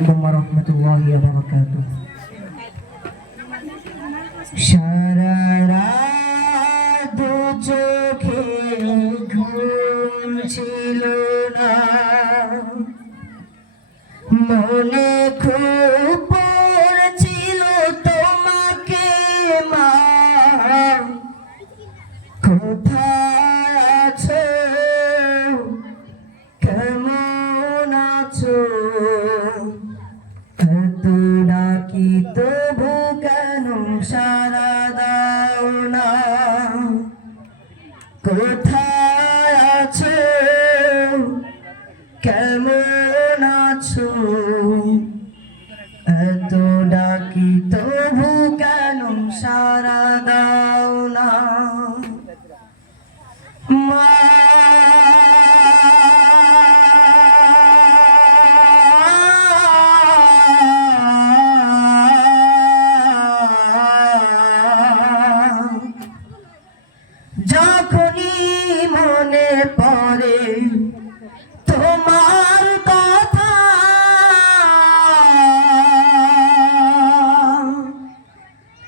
ওয়া বারাকাতুহু। সারা রাত দু চোখে ঘুম ছিল না, মনে খুব পড়ছিল তোমাকে মা, কোথায় আছো, কেমন আছো, এত ডাকি তবু কেন সাড়া দাও না, কোথায় আছো, কেমন আছো, এত ডাকি তবু কেন সাড়া দাও না মা। যখনই মনে পড়ে তোমার কথা,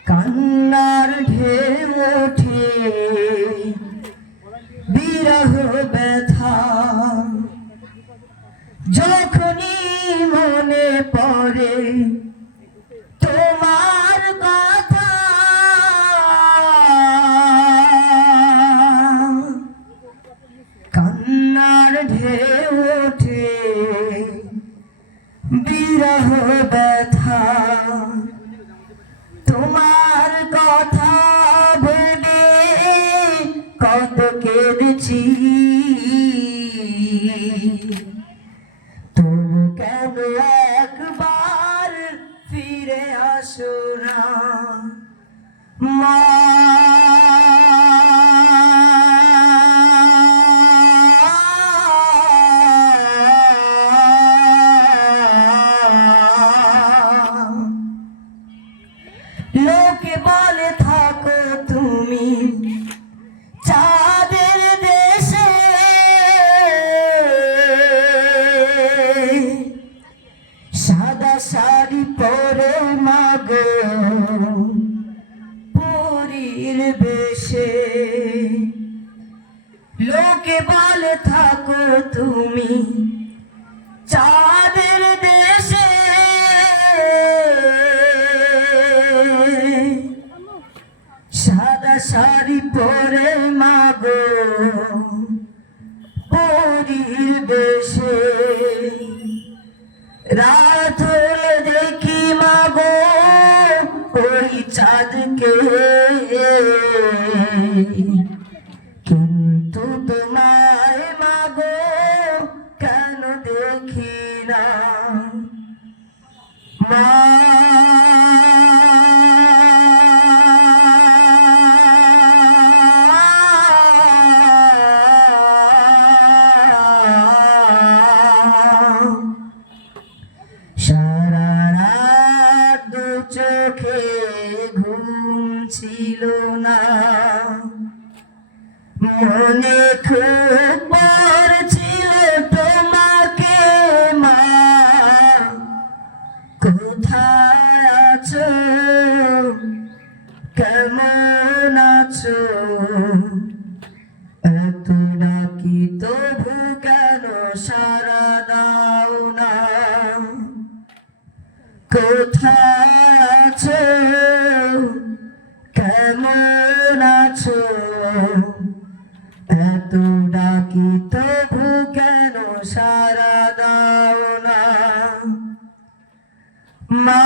কান্নার ঢেউ ওঠে বিরহ ব্যথা, যখনই মনে পড়ে তোমার কথা, কান্নার ঢেউ ওঠে বিরহ ব্যথা, তোমার কথা ভেবে কত কেঁদেছি, তবু কেন একবার ফিরে আসো না মা। লোকে বলে থাকো তুমি চাঁদের দেশে, সাদা শাড়ি পরে মাগো পরীর বেশে, লোকে বলে থাকো তুমি চাঁদের দেশে, সাদা শাড়ি পরে মাগো পরীর বেশে, রাত হলে দেখি মাগো ওই চাঁদকে, কিন্তু তোমায় মাগো কেন দেখি না মা। সারা রাত দু চোখে ঘুম ছিল না, মনে খুব পড়ছিল তোমাকে মা, কোথায় আছো, কেমন আছো, এত ডাকি তবু কেন সাড়া দাও না, কোথায় আছো, কেমন আছো, এত ডাকি তবু কেন সাড়া দাও না মা।